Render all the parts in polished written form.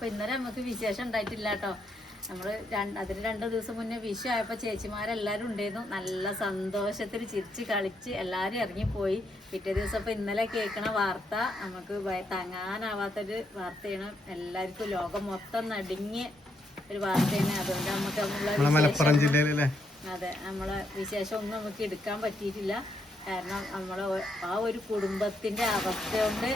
അപ്പൊ ഇന്നലെ നമുക്ക് വിശേഷം ഉണ്ടായിട്ടില്ല കേട്ടോ. നമ്മള് അതിന് 2 ദിവസം മുന്നേ വിഷു ആയപ്പോ ചേച്ചിമാരെല്ലാരും ഉണ്ടായിരുന്നു. നല്ല സന്തോഷത്തിൽ ചിരിച്ച് കളിച്ച് എല്ലാരും ഇറങ്ങിപ്പോയി. പിറ്റേ ദിവസം ഇപ്പൊ ഇന്നലെ കേൾക്കണ വാർത്ത നമുക്ക് താങ്ങാനാവാത്തൊരു വാർത്തയാണ്. എല്ലാവർക്കും ലോകം മൊത്തം നടുങ്ങിയ ഒരു വാർത്തയാണ്. അതുകൊണ്ട് നമുക്ക് മലപ്പുറം ജില്ലയിലെ അതെ നമ്മളെ വിശേഷം ഒന്നും നമുക്ക് എടുക്കാൻ പറ്റിയിട്ടില്ല. കാരണം നമ്മളെ ആ ഒരു കുടുംബത്തിന്റെ അവസ്ഥ കൊണ്ട്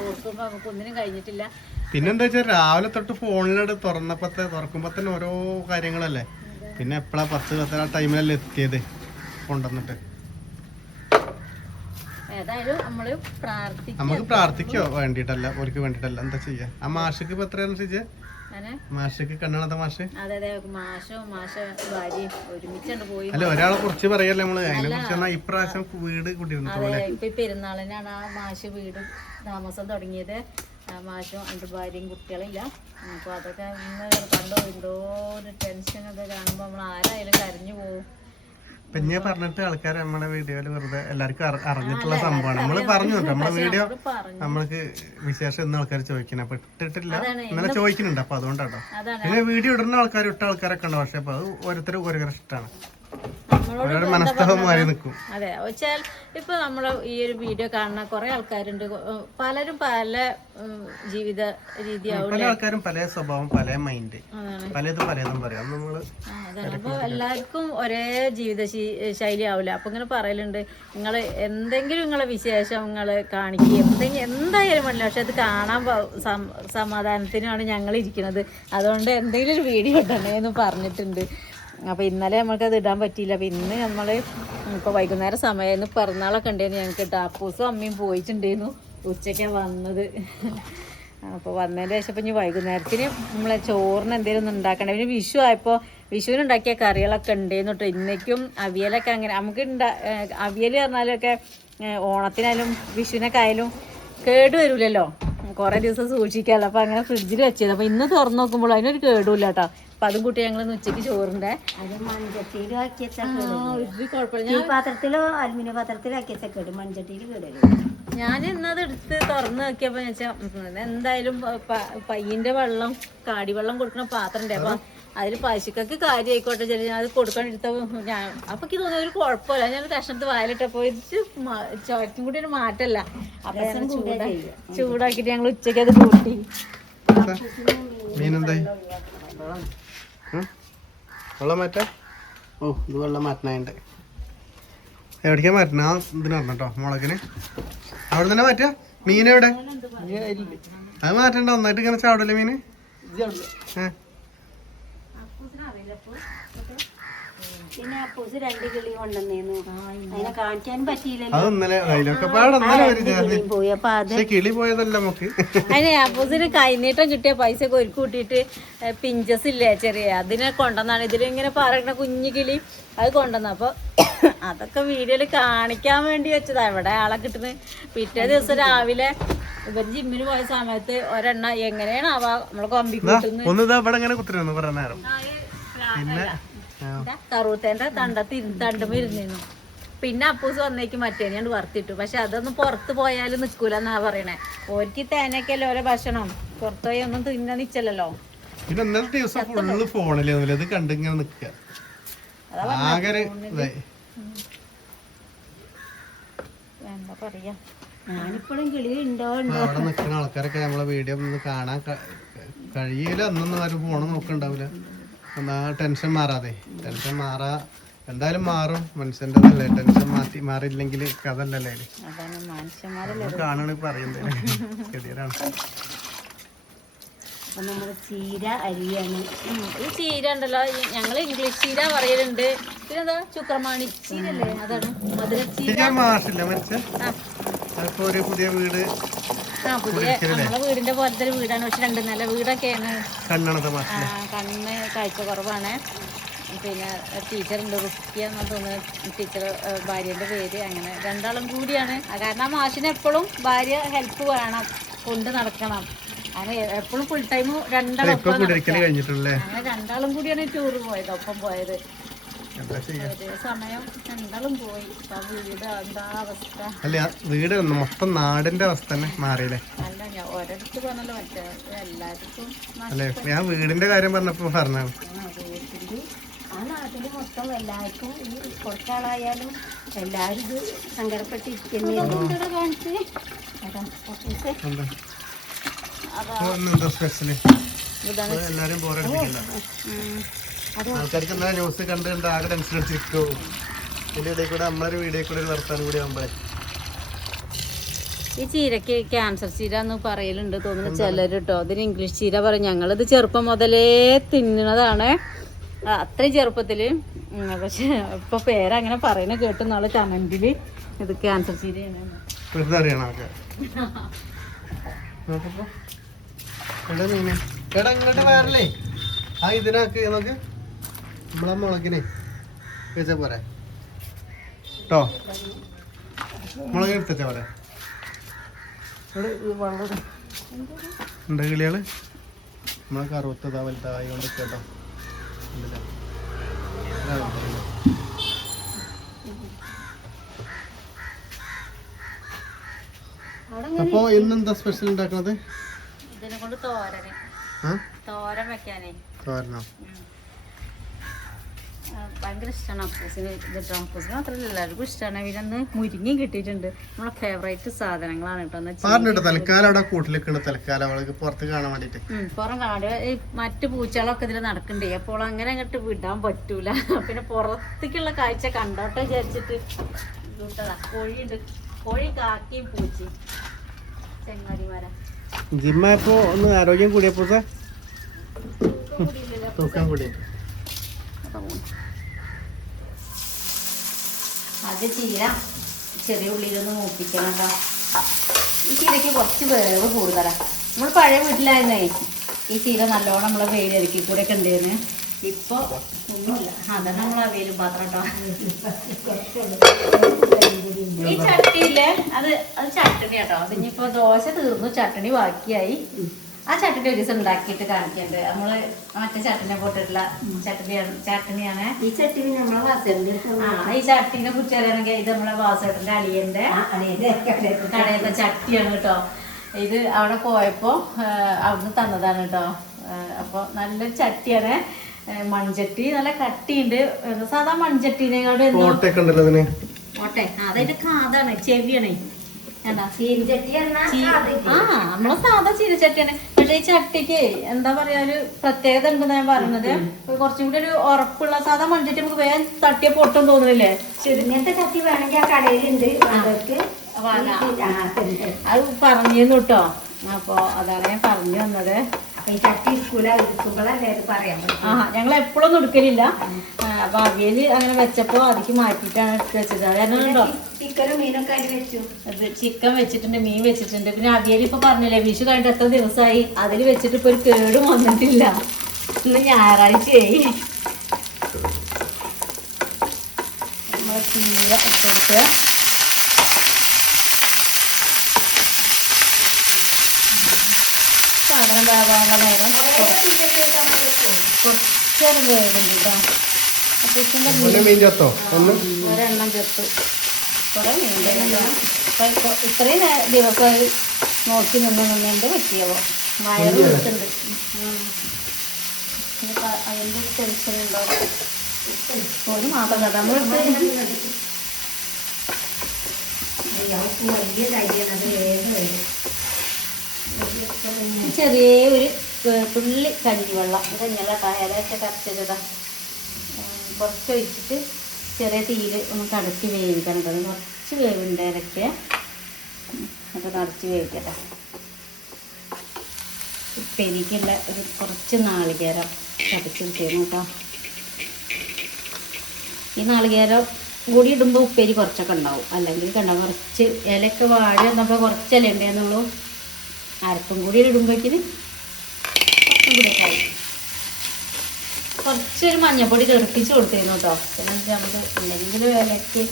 ഓർക്കുമ്പോ നമുക്ക് ഒന്നിനും കഴിഞ്ഞിട്ടില്ല. പിന്നെന്താ വെച്ചാൽ രാവിലെ തൊട്ട് ഫോണിലോട്ട് തുറക്കുമ്പോ തന്നെ ഓരോ കാര്യങ്ങളല്ലേ. പിന്നെ എപ്പോഴാ 10-10 ടൈമിലല്ലേ എത്തിയത് കൊണ്ടുവന്നിട്ട്. ഏതായാലും നമുക്ക് പ്രാർത്ഥിക്കോ വേണ്ടിട്ടല്ല, ഓർക്ക് വേണ്ടിട്ടല്ല. എന്താ ചെയ്യാ? ആ മാഷക്ക് ഇപ്പൊ എത്രയാണ് ചേച്ചി? മാഷക്ക് കണ്ണാണത്തെ മാഷ് പോയി. അല്ല ഒരാളെ കുറിച്ച് പറയല്ലേ നമ്മള്. അതിനെ കുറിച്ച് ഇപ്രാവശ്യം വീട് കൂട്ടിയിരുന്നിട്ട് ഇപ്പൊ പെരുന്നാളിനാണ് ആ മാഷ് വീട് താമസം തുടങ്ങിയത്. ആ മാഷും എൻ്റെ ഭാര്യയും കുട്ടികളില്ല. അപ്പൊ അതൊക്കെ കണ്ടോ എന്തോ ഒരു ടെൻഷൻ ഒക്കെ കാണുമ്പോ നമ്മൾ ആരായാലും കരഞ്ഞു പോകും. പിന്നെ പറഞ്ഞിട്ട് ആൾക്കാർ നമ്മുടെ വീഡിയോയില് വെറുതെ എല്ലാവർക്കും അറിഞ്ഞിട്ടുള്ള സംഭവമാണ്. നമ്മള് പറഞ്ഞു നമ്മുടെ വീഡിയോ നമ്മൾക്ക് വിശേഷം എന്ന ആൾക്കാർ ചോദിക്കണം. അപ്പൊ ഇട്ടിട്ടില്ല ഇന്നലെ ചോദിക്കുന്നുണ്ട്. അപ്പൊ അതുകൊണ്ടാട്ടോ. പിന്നെ വീഡിയോ ഇടുന്ന ആൾക്കാർ ഇട്ട ആൾക്കാരൊക്കെ ഉണ്ട്. പക്ഷെ അപ്പൊ അത് ഓരോരുത്തരും ഇഷ്ടമാണ്. അതെ വെച്ചാൽ ഇപ്പൊ നമ്മള് ഈ ഒരു വീഡിയോ കാണുന്ന കുറെ ആൾക്കാരുണ്ട്. പലരും പല ജീവിത രീതിയാവും. പല ആൾക്കാരും പല സ്വഭാവം, പല മൈൻഡ്, പലതും പറയാം നമ്മള്. അപ്പൊ എല്ലാവർക്കും ഒരേ ജീവിത ശൈലി ആവില്ല. അപ്പൊ ഇങ്ങനെ പറയലുണ്ട്, നിങ്ങള് എന്തെങ്കിലും നിങ്ങളെ വിശേഷം നിങ്ങള് കാണിക്കുക എന്തായാലും വേണ്ടില്ല. പക്ഷെ അത് കാണാൻ സമാധാനത്തിനാണ് ഞങ്ങൾ ഇരിക്കുന്നത്. അതുകൊണ്ട് എന്തെങ്കിലും ഒരു വീഡിയോ ഇടണേ എന്ന് പറഞ്ഞിട്ടുണ്ട്. അപ്പോൾ ഇന്നലെ നമുക്കത് ഇടാൻ പറ്റിയില്ല. അപ്പോൾ ഇന്ന് നമ്മൾ ഇപ്പോൾ വൈകുന്നേരം സമയമായിരുന്നു. പിറന്നാളൊക്കെ ഉണ്ടായിരുന്നു ഞങ്ങൾക്ക്. അപ്പൂസും അമ്മയും പോയിട്ടുണ്ടായിരുന്നു. ഉച്ചയ്ക്കാണ് വന്നത്. അപ്പോൾ വന്നതിൻ്റെ ശേഷം ഇപ്പം ഇനി വൈകുന്നേരത്തിന് നമ്മളെ ചോറിന് എന്തെങ്കിലും ഒന്ന് ഉണ്ടാക്കണ്ടേ. പിന്നെ വിഷു ആയപ്പോൾ വിഷുവിനുണ്ടാക്കിയ കറികളൊക്കെ ഉണ്ടായിരുന്നു കേട്ടോ. ഇന്നേക്കും അവിയലൊക്കെ അങ്ങനെ നമുക്ക് അവിയൽ പറഞ്ഞാലൊക്കെ ഓണത്തിനായാലും വിഷുവിനൊക്കെ ആയാലും കേട് വരില്ലല്ലോ, കുറേ ദിവസം സൂക്ഷിക്കാമല്ലോ. അപ്പോൾ അങ്ങനെ ഫ്രിഡ്ജിൽ വെച്ചത്. അപ്പോൾ ഇന്ന് തുറന്ന് നോക്കുമ്പോൾ അതിനൊരു കേടുമില്ല കേട്ടോ. അപ്പൊ അതും കൂട്ടി ഞങ്ങൾ ഉച്ചക്ക് ചോറിന്റെ മൺചട്ടിയിലും പാത്രത്തിലോ അലുമിനിയം പാത്രത്തിലും ആക്കിയ കേട് മൺചട്ടിയിൽ കേടരും. ഞാൻ ഇന്നത് എടുത്ത് തുറന്ന് നോക്കിയപ്പോ എന്തായാലും പയ്യന്റെ വെള്ളം കാടിവെള്ളം കൊടുക്കുന്ന പാത്രം ഉണ്ട്. അപ്പൊ അതിൽ പശുക്കൊക്കെ കാര്യം ആയിക്കോട്ടെ ചെറിയ അത് കൊടുക്കാൻ എടുത്ത ഞാൻ അപ്പൊ എനിക്ക് തോന്നിയ ഒരു കുഴപ്പമില്ല. ഞാൻ കഷ്ണത്ത് വായിലിട്ടപ്പോ ചോരക്കും കൂടി ഒരു മാറ്റല്ല. അപ്പൊ ചൂടാക്കിട്ട് ഞങ്ങൾ ഉച്ചക്ക് അത് കൂട്ടി. വെള്ളം മാറ്റാ? ഓ ഇത് വെള്ളം മാറ്റണുണ്ട്. എവിടേക്കാ മാറ്റണ? ഇതിന് പറഞ്ഞോ മുളകിന്. അവിടെ തന്നെ മാറ്റാ. മീനെവിടെ? അത് മാറ്റണ്ട. ഒന്നായിട്ട് ഇങ്ങനെ ചാടല്ലേ മീന്? പിന്നെ അപ്പൂസ് 2 കിളി കൊണ്ടുവന്നേന്നു. അതിനെ കാണിക്കാൻ പറ്റിയില്ലല്ലോ. അത് ഇന്നലെ പോയി. അപ്പൊ അത് കിളി പോയതല്ല നമുക്ക്. അതിനെ അപ്പൂസിന് കൈനീട്ടം കിട്ടിയ പൈസ ഒക്കെ ഒരുക്കി കൂട്ടിയിട്ട് പിഞ്ചസ് ഇല്ലേ ചെറിയ അതിനെ കൊണ്ടുവന്നാണ്. ഇതിലിങ്ങനെ പറയണ കുഞ്ഞു കിളി അത് കൊണ്ടുവന്ന. അപ്പൊ അതൊക്കെ വീഡിയോയില് കാണിക്കാൻ വേണ്ടി വെച്ചതാ. ഇവിടെ ആളെ കിട്ടുന്നത്. പിറ്റേ ദിവസം രാവിലെ ഇവർ ജിമ്മിന് പോയ സമയത്ത് ഒരെണ്ണ എങ്ങനെയാണ് നമ്മളെ കൊമ്പി കറുത്തേന്റെ തണ്ടുമ്പോ ഇരുന്നു. പിന്നെ അപ്പൂസ് വന്നേക്ക് മറ്റേനെയാണ് വറുത്തിട്ടു. പക്ഷെ അതൊന്നും പുറത്ത് പോയാലും നിക്കൂലെന്നാ പറയണേ. ഓർക്ക് തേനൊക്കെയല്ലോ ഓരോ ഭക്ഷണം. പുറത്തു പോയി ഒന്നും തിന്നാൻ നിച്ചല്ലോ. എന്താ പറയാ, ഞാനിപ്പോഴും കിളി ഉണ്ടോ അവിടെ നിൽക്കുന്ന ആൾക്കാരൊക്കെ നമ്മളെ വീഡിയോ ഒന്ന് കാണാൻ കഴിയില്ല. അന്നൊന്നും ആരും ഫോണ് നോക്കണ്ടാവില്ല. എന്നാ ടെൻഷൻ മാറാതെ. ടെൻഷൻ എന്തായാലും മാറും. മനുഷ്യൻ്റെതല്ലേ. ടെൻഷൻ മാറിയില്ലെങ്കിൽ കഥല്ലല്ലേ കാണണ പറയുന്നത്. ശരിയാണ്. നമ്മുടെ ചീര അരിയാണ്. ഈ ചീര ഉണ്ടല്ലോ, ഞങ്ങള് ഇംഗ്ലീഷ് ചീര പറയലുണ്ട്. പിന്നെന്താ ചുക്രമാണി ചീരല്ലേ, അതാണ് മധുരച്ചീര. മാഷില്ല മരിച്ച ഒരു പുതിയ വീട്. നമ്മളെ വീടിന്റെ പോലത്തെ ഒരു വീടാണ്. പക്ഷെ 2 നില വീടൊക്കെയാണ്. കണ്ണ് കാഴ്ച കുറവാണ്. പിന്നെ ടീച്ചറുണ്ട് റുക്കിയ എന്നാ തോന്നുന്നത് ടീച്ചർ, ഭാര്യന്റെ പേര്. അങ്ങനെ 2 ആളും കൂടിയാണ്. കാരണം ആ മാഷിന് എപ്പോഴും ഭാര്യ ഹെൽപ്പ് വേണം, കൊണ്ട് നടക്കണം. അങ്ങനെ എപ്പോഴും ഫുൾ ടൈം 2 ആളും. അങ്ങനെ 2 ആളും കൂടിയാണ് ടൂറ് പോയത്, ഒപ്പം പോയത്. എന്താ ചെയ്യാ? ഒരേ സമയം രണ്ടാളും പോയി. ഇപ്പൊ വീട് എന്താ അവസ്ഥ? അല്ല വീട് മൊത്തം നാടിന്റെ അവസ്ഥ തന്നെ മാറിയില്ലേ? അല്ല ഞാൻ ഒരിടത്ത് പറഞ്ഞല്ലോ, മറ്റേ എല്ലാവർക്കും അല്ലേ ഞാൻ വീടിന്റെ കാര്യം പറഞ്ഞപ്പോ പറഞ്ഞാണ്. ആ നാട്ടില് മൊത്തം എല്ലാവർക്കും ഈ കുറച്ചാളായാലും എല്ലാവരും ഇത് സങ്കടപ്പെട്ടിരിക്കുന്നു. കാണിച്ച് എന്താ സ്പെഷ്യല്? എല്ലാരും ബോറടിപ്പിക്കില്ല. ആൾക്കാർക്ക് എന്താ ന്യൂസ് കണ്ട് കണ്ട് ആകെ ടെൻഷൻ അടിച്ചിരിക്കോ. ഇതിന്റെ ഇടയിൽ കൂടെ നമ്മളൊരു വീഡിയോ കൂടെ ഒരു വർത്താനം കൂടി ആകുമ്പോഴേ ഈ ചീരക്ക് ക്യാൻസർ ചീര എന്ന് പറയലുണ്ട് തോന്നുന്നു ചിലർ കേട്ടോ. അതിന് ഇംഗ്ലീഷ് ചീര പറയും. ഞങ്ങളിത് ചെറുപ്പം മുതലേ തിന്നുന്നതാണ്, അത്രയും ചെറുപ്പത്തില്. പക്ഷെ ഇപ്പൊ പേരങ്ങനെ പറയുന്ന കേട്ടു നാളെ കമന്റില് ഇത് ക്യാൻസർ ചീരയാണ്. അറിയണം ആൾക്കാർ. എടാ ഇങ്ങോട്ട് വേറല്ലേ ആ ഇതിനാക്ക് നമുക്ക് നമ്മളെ മുളകിനെ വെച്ചാ പോരെ കേട്ടോ. മുളക് എടുത്തുവെച്ചാ പോരെ. എന്താ കിളികള് നമ്മളെ കറുത്തതാ വലുതായി കൊണ്ട് കേട്ടോ. അപ്പൊ ഇന്നെന്താ സ്പെഷ്യൽ ഉണ്ടാക്കണത്? ഇതിനെ കൊണ്ട് തോരൻ വെക്കാനേ. തോരനോ? ഭയങ്കര ഇഷ്ടമാണ് അപ്പൂസിന്. ഇതിട്ടോ അപ്പൂസിന് മാത്രമല്ല എല്ലാവർക്കും ഇഷ്ടമാണ്. ഇതിനൊന്ന് മുരിങ്ങയും കിട്ടിയിട്ടുണ്ട്. നമ്മളെ ഫേവറേറ്റ് സാധനങ്ങളാണ് കേട്ടോ. തൽക്കാലം അവിടെ കൂട്ടിലേക്കുണ്ട്. തൽക്കാലം അവൾക്ക് പുറത്ത് കാണാൻ വേണ്ടിട്ട് പുറം കാണാൻ മറ്റു പൂച്ചകളൊക്കെ ഇതിൽ നടക്കണ്ടേ. അപ്പോൾ അങ്ങനെ അങ്ങോട്ട് വിടാൻ പറ്റൂല. പിന്നെ പുറത്തേക്കുള്ള കാഴ്ച കണ്ടോട്ടെ വിചാരിച്ചിട്ട് വിട്ടതാ. കോഴിയുണ്ട്, കോഴി, കാക്കയും പൂച്ചയും ചെങ്ങാതിമാരാ. ജിമ്മപ്പോ ഒന്ന് ആരോഗ്യം കൂടിയപ്പോ തൂക്കാൻ കൂടി. അത് ചീര ചെറിയ ഉള്ളിയിലൊന്ന് മൂപ്പിക്കണം കേട്ടോ. ഈ ചീരക്ക് കുറച്ച് വേവ് കൂടുതലാണ്. നമ്മൾ പഴയ വീട്ടിലായിരുന്നേ ഈ ചീര നല്ലോണം നമ്മളെ വെയിലിറക്കി കൂടെ ഒക്കെ ഉണ്ടായിരുന്നു. ഇപ്പൊ ഒന്നുമില്ല. അതാണ് നമ്മൾ അവയിലും പാത്രം കേട്ടോ. ഈ ചട്ടിയില്ലേ അത് ചട്ടണി കേട്ടോ. അതിനിപ്പോ ദോശ തീർന്നു, ചട്ടണി ബാക്കിയായി. ആ ചട്ടണി ഒരു ദിവസം ഉണ്ടാക്കിയിട്ട് കാണിക്കണ്ട്. നമ്മള് മറ്റേ ചട്ടനെ പോട്ടിട്ടുള്ള ചട്ടണിയാണ്. ഈ ചട്ടി നമ്മളെ വാസന്റെ ഈ ചട്ടീനെ കുറിച്ച് അറിയണമെങ്കിൽ ഇത് നമ്മളെ വാസേട്ടന്റെ അളിയന്റെ കടയിലത്തെ ചട്ടിയാണ് കേട്ടോ. ഇത് അവിടെ പോയപ്പോ അവിടുന്ന് തന്നതാണ് കേട്ടോ. അപ്പൊ നല്ലൊരു ചട്ടിയാണ്. മൺചട്ടി നല്ല കട്ടിയുണ്ട്. സാധാ മൺചട്ടീനെക്കാട് ഓട്ടെ അതായത് കാതാണ്, ചെവിയാണ്. നമ്മളെ സാധാ ചീരച്ചട്ടിയാണ്. പക്ഷെ ഈ ചട്ടിക്ക് എന്താ പറയാ ഒരു പ്രത്യേകത ഉണ്ടെന്ന് ഞാൻ പറയുന്നത്. കുറച്ചും കൂടി ഒരു ഉറപ്പുള്ള സാധാ മൺചട്ടി നമുക്ക് വേഗം തട്ടിയ പൊട്ടും തോന്നുന്നില്ലേ? ഇങ്ങനത്തെ ചട്ടി വേണമെങ്കിൽ ആ കടയിലുണ്ട്. അത് പറഞ്ഞിരുന്നു കേട്ടോ. അപ്പൊ അതാണ് ഞാൻ പറഞ്ഞു വന്നത്. ഈ ചട്ടി ഇരിക്കുമ്പോഴല്ലേ പറയാൻ പറ്റും. ഞങ്ങൾ എപ്പോഴൊന്നും എടുക്കലില്ല. അപ്പൊ അവിയല് അങ്ങനെ വെച്ചപ്പോ അതിക്ക് മാറ്റിയിട്ടാണ് എടുത്ത് വെച്ചത്. അതുണ്ടോ ചിക്കനും മീനൊക്കെ അതിൽ വെച്ചു. അത് ചിക്കൻ വെച്ചിട്ടുണ്ട്, മീൻ വെച്ചിട്ടുണ്ട്. പിന്നെ അവിയൽ ഇപ്പൊ പറഞ്ഞില്ലേ വിഷു കഴിഞ്ഞിട്ട് എത്ര ദിവസമായി. അതിൽ വെച്ചിട്ട് ഇപ്പൊ ഒരു കേടും വന്നിട്ടില്ല. ഇന്ന് ഞായറാഴ്ചയായി. നമ്മളെ ചീര ഇട്ടെടുത്ത് സാധനം വേവാനുള്ള നേരം കുറച്ചേരം വേവുണ്ട് കേട്ടോ. ഒരെണ്ണം ചെത്തു. കുറെ മീനുണ്ട്. ഇത്രയും ദിവസമായി നോക്കി നിന്നുണ്ട് പറ്റിയവോ. വയറ് വെച്ചിട്ടുണ്ട്. അതിൻ്റെ ടെൻഷൻ ഉണ്ടോ? ഒരു മാസം കേട്ടോ നമ്മളെടുത്ത് വലിയ കാര്യമാണ്. ചെറിയ ഒരു തുള്ളി കഞ്ഞിവെള്ളം കഞ്ഞിവെള്ളം ഇലയൊക്കെ കറച്ചതാ കുറച്ച് ഒഴിച്ചിട്ട് ചെറിയ തീയിൽ ഒന്ന് കടത്തി വേവിക്കണം. കുറച്ച് വേവുണ്ട് ഇലയ്ക്ക്. അപ്പോൾ കടച്ച് വേവിക്കട്ടെ. ഉപ്പേരിക്കുള്ള ഒരു കുറച്ച് നാളികേരം കടച്ചെടുത്തേന്ന് കേട്ടോ. ഈ നാളികേരം കൂടി ഇടുമ്പോൾ ഉപ്പേരി കുറച്ചൊക്കെ ഉണ്ടാവും. അല്ലെങ്കിൽ കണ്ട കുറച്ച് ഇലയൊക്കെ വാഴ എന്നപ്പോൾ കുറച്ച് ഇല ഉണ്ടെന്നുള്ളൂ. അരപ്പും കൂടി ഇടുമ്പോഴേക്കിന് കുറച്ചും കൂടി ഒക്കെ ആയി. കുറച്ചൊരു മഞ്ഞപ്പൊടി തെറിപ്പിച്ച് കൊടുത്തിരുന്നു കേട്ടോ. പിന്നെ നമുക്ക് എന്തെങ്കിലും ഇലയ്ക്ക്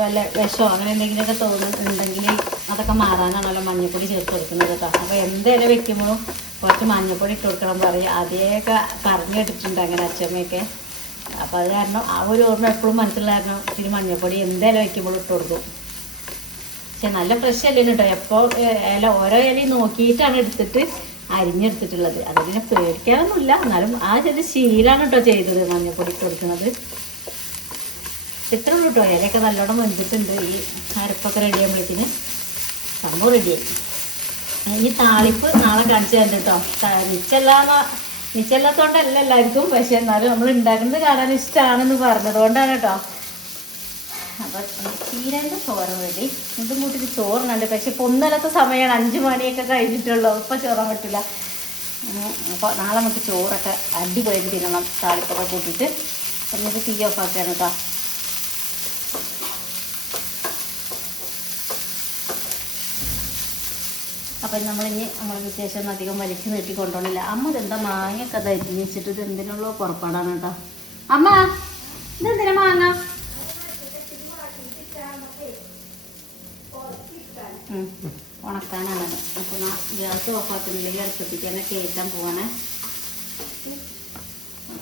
വല്ല വിഷമോ അങ്ങനെ എന്തെങ്കിലുമൊക്കെ തോന്നുന്നുണ്ടെങ്കിൽ അതൊക്കെ മാറാനാണല്ലോ മഞ്ഞപ്പൊടി ചേർത്ത് കൊടുക്കുന്നത് കേട്ടോ. അപ്പോൾ എന്ത് ഇല വെക്കുമ്പോഴും കുറച്ച് മഞ്ഞപ്പൊടി ഇട്ട് കൊടുക്കണം പറയും. ആദ്യമൊക്കെ പറഞ്ഞു കേട്ടിട്ടുണ്ട് അങ്ങനെ അച്ഛമ്മയൊക്കെ. അപ്പോൾ അത് കാരണം ആ ഒരു ഓർമ്മ എപ്പോഴും മനസ്സിലുള്ള കാരണം ഇത്തിരി മഞ്ഞൾപ്പൊടി എന്തായാലും വയ്ക്കുമ്പോൾ ഇട്ട് കൊടുക്കും. പക്ഷെ നല്ല ഫ്രഷ് അല്ലേ കേട്ടോ, എപ്പോൾ ഇല ഓരോ ഇലയും നോക്കിയിട്ടാണ് എടുത്തിട്ട് അരിഞ്ഞെടുത്തിട്ടുള്ളത്. അതിനെ പേടിക്കാനൊന്നുമില്ല, എന്നാലും ആ ചെറിയ ശീലമാണ് കേട്ടോ ചെയ്തത് മഞ്ഞൾപ്പൊടി ഇട്ട് കൊടുക്കുന്നത്. ഇത്ര ഉള്ളൂ കേട്ടോ, ഇലയൊക്കെ നല്ലോണം വെന്തിട്ടുണ്ട്. ഈ അരപ്പൊക്കെ റെഡി ആകുമ്പോഴത്തേന് സംഭവം റെഡിയായി. ഈ താളിപ്പ് നാളെ കാണിച്ചു തരുന്നുണ്ട് കേട്ടോ. നിശ്ചല്ലാത്തോണ്ടല്ല എല്ലാവർക്കും, പക്ഷെ എന്നാലും നമ്മൾ ഉണ്ടാക്കുന്നത് കാണാൻ ഇഷ്ടമാണെന്ന് പറഞ്ഞതുകൊണ്ടാണ് കേട്ടോ. അപ്പോൾ ചീരൻ്റെ ചോറ് റെഡി. ഇതും കൂട്ടിയിട്ട് ചോറിനുണ്ട്, പക്ഷെ പൊന്നലത്തെ സമയമാണ്, 5 മണിയൊക്കെ കഴിഞ്ഞിട്ടുള്ളൂ. ഇപ്പം ചോറാൻ പറ്റില്ല. അപ്പോൾ നാളെ നമുക്ക് ചോറൊക്കെ അടിപൊളിയായിട്ട് തിന്നണം, താളിപ്പൊക്കെ കൂട്ടിയിട്ട്. അപ്പം നമുക്ക് തീ ഓഫാക്കുകയാണ് കേട്ടോ. അപ്പം നമ്മളിനി നമ്മളെ വിശേഷം അധികം വലിച്ചു നീട്ടി കൊണ്ടുപോകണില്ല. അമ്മ ഇതെന്താ മാങ്ങയൊക്കെ അത് അരിഞ്ഞ് വെച്ചിട്ട് ഇത് എന്തിനുള്ള പുറപ്പാടാണ് കേട്ടോ. അമ്മ ഇതെന്തിനാ മാങ്ങ? ഉണക്കാനാണ്. അപ്പോൾ ഗ്യാസ് ഓഫാക്കുന്നില്ലെങ്കിൽ അടുപ്പത്തേക്ക് തന്നെ കയറ്റാൻ പോവാണ്.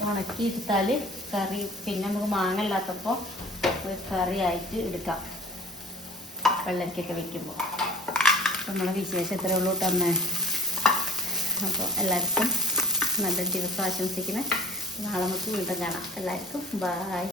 ഉണക്കിയിട്ടാൽ കറി പിന്നെ നമുക്ക് മാങ്ങ ഇല്ലാത്തപ്പോൾ ഒരു കറിയായിട്ട് എടുക്കാം വെള്ളരിക്കൊക്കെ വെക്കുമ്പോൾ. നമ്മളെ വിശേഷം ഇത്രയേ ഉള്ളൂ കേട്ടോ അമ്മേ. അപ്പോൾ എല്ലാവർക്കും നല്ലൊരു ദിവസം ആശംസിക്കുന്നത്. നാളെ നമുക്ക് വീണ്ടും കാണാം. എല്ലാവർക്കും ബൈ.